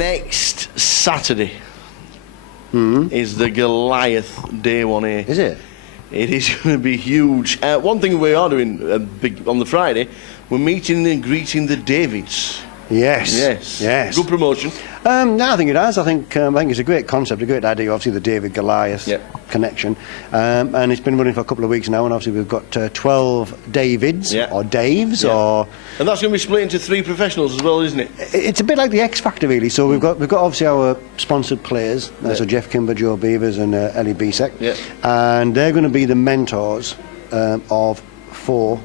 next Saturday is the Goliath Day 1A. Is it? It is going to be huge. One thing we are doing on the Friday, we're meeting and greeting the Davids. Yes. Good promotion. No, I think it has. I think it's a great concept, a great idea. Obviously, the David Goliath connection, and it's been running for a couple of weeks now. And obviously, we've got 12 Davids or Daves, and that's going to be split into 3 professionals as well, isn't it? It's a bit like the X Factor, really. So we've got obviously our sponsored players. So Jeff Kimber, Joe Beavers, and Ellie Bisek, and they're going to be the mentors of 4.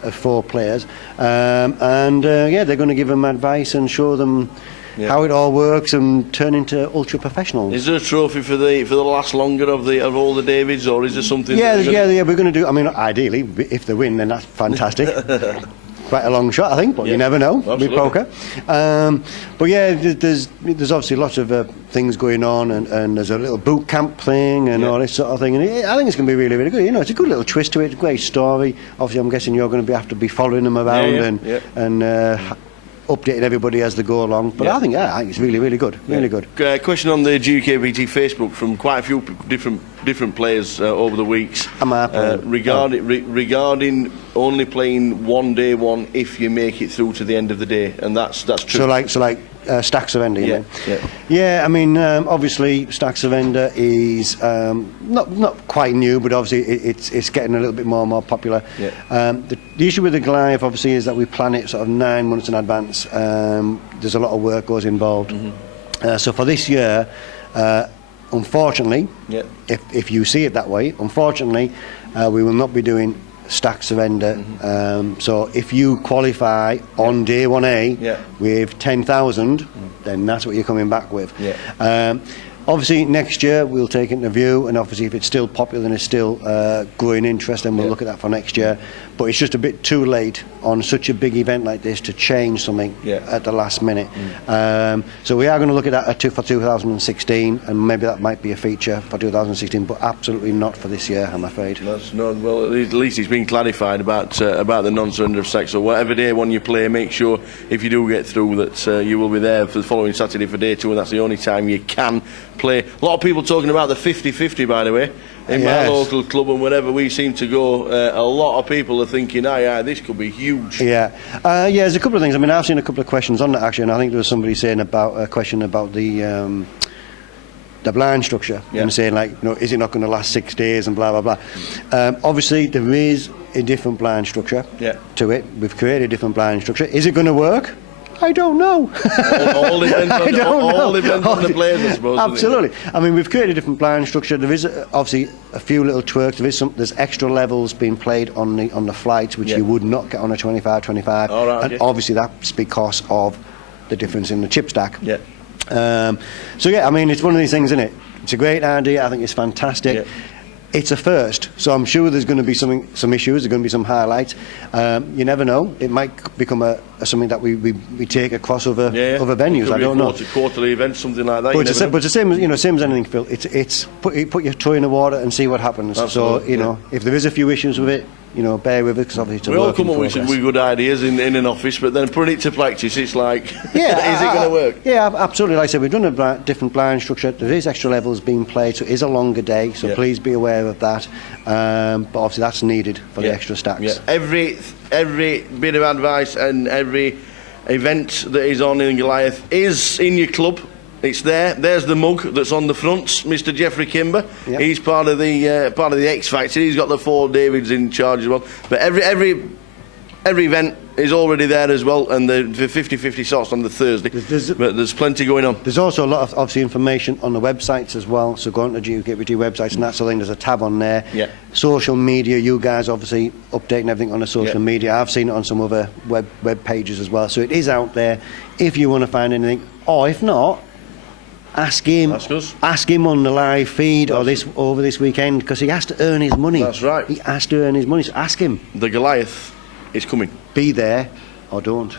Of 4 players, they're going to give them advice and show them how it all works and turn into ultra professionals. Is there a trophy for the last longer of all the Davids, or is there something? Yeah, we're going to do. I mean, ideally, if they win, then that's fantastic. Quite a long shot, I think, but you never know with poker. But yeah, there's obviously lots of things going on, and there's a little boot camp thing and all this sort of thing. And I think it's going to be really, really good. You know, it's a good little twist to it. It's a great story. Obviously, I'm guessing you're going to have to be following them around and updating everybody as they go along. But I think it's really, really good. Really good. Question on the GUKBT Facebook from quite a few different players over the weeks regarding only playing one day one if you make it through to the end of the day, and that's true. So like Stacks of Ender, you mean? Yeah. I mean, obviously Stacks of Ender is not quite new, but obviously it's getting a little bit more and more popular. The issue with the Goliath obviously is that we plan it sort of 9 months in advance. There's a lot of work goes involved. So for this year, unfortunately, if you see it that way, unfortunately, we will not be doing Stacks of Ender. So if you qualify on day 1A with 10,000, then that's what you're coming back with. Obviously next year we'll take into view, and obviously if it's still popular and it's still growing interest, then we'll look at that for next year. But it's just a bit too late on such a big event like this to change something at the last minute. So we are going to look at that for 2016, and maybe that might be a feature for 2016, but absolutely not for this year, I'm afraid. Well, at least it's been clarified about the non-surrender of stacks. So whatever day one you play, make sure if you do get through that you will be there for the following Saturday for day 2, and that's the only time you can play. A lot of people talking about the 50-50, by the way, in my local club, and whenever we seem to go, a lot of people are thinking, this could be huge. There's a couple of things. I mean, I've seen a couple of questions on that actually, and I think there was somebody saying about a question about the blind structure and saying, like, you know, is it not going to last 6 days and blah blah blah. Obviously there is a different blind structure to it. We've created a different blind structure. Is it going to work? I don't know. all depends on the players, I suppose. Absolutely. I mean, we've created a different blind structure. There is obviously a few little twerks. There's extra levels being played on the flights, which you would not get on a 25-25. And obviously that's because of the difference in the chip stack. I mean, it's one of these things, isn't it? It's a great idea. I think it's fantastic. It's a first, so I'm sure there's going to be some issues. There's going to be some highlights. You never know. It might become something that we take across other venues. I don't know. Quarterly event, something like that. But it's the same as anything, Phil. It's put your toe in the water and see what happens. Absolutely, so if there is a few issues with it, bear with it, because obviously we all come up with some good ideas in an office, but then putting it to practice, it's like, is it going to work? Yeah, absolutely. Like I said, we've done a different blind structure. There is extra levels being played, so it is a longer day. So please be aware of that. But obviously that's needed for the extra stacks. Every bit of advice and every event that is on in Goliath is in your club. It's there. There's the mug that's on the front. Mr. Jeffrey Kimber. He's part of the X Factor. He's got the 4 Davids in charge as well. But every event is already there as well, and the 50-50 sorts on the Thursday. But there's plenty going on. There's also a lot of obviously information on the websites as well. So go on to GUKBT websites and that sort of thing. There's a tab on there. Social media. You guys obviously updating everything on the social media. I've seen it on some other web pages as well. So it is out there. If you want to find anything, or if not, ask him on the live feed over this weekend, because he has to earn his money. That's right. He has to earn his money, so ask him. The Goliath is coming. Be there or don't.